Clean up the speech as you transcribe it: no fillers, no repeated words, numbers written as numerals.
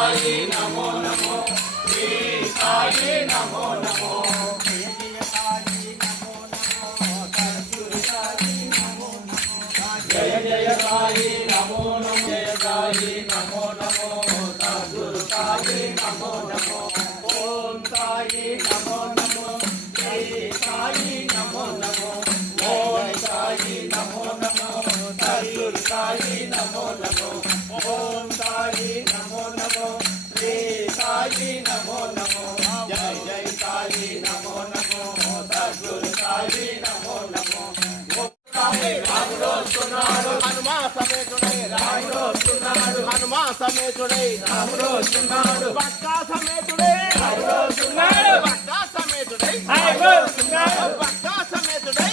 సాయి నమో నమో శ్రీ సాయి నమో నమో జయ జయ సాయి నమో నమో సద్గురు సాయి నమో నమో జయ జయ సాయి నమో నమో జయ సాయి నమో నమో సద్గురు సాయి నమో నమో ఓం సాయి నమో నమో శ్రీ సాయి నమో నమో ఓం సాయి నమో నమో సద్గురు సాయి నమో నమో ఓం సాయి నమో నమో శ్రీ సాయి నమో నమో జై జై సాయి నమో నమో సద్గురు సాయి నమో నమో రాముడు వస్తున్నాడు హనుమా సమేతుడై రాముడు వస్తున్నాడు హనుమా సమేతుడై రాముడు వస్తున్నాడు భక్త సమేతుడై రాముడు వస్తున్నాడు భక్త సమేతుడై రాముడు వస్తున్నాడు భక్త సమేతుడై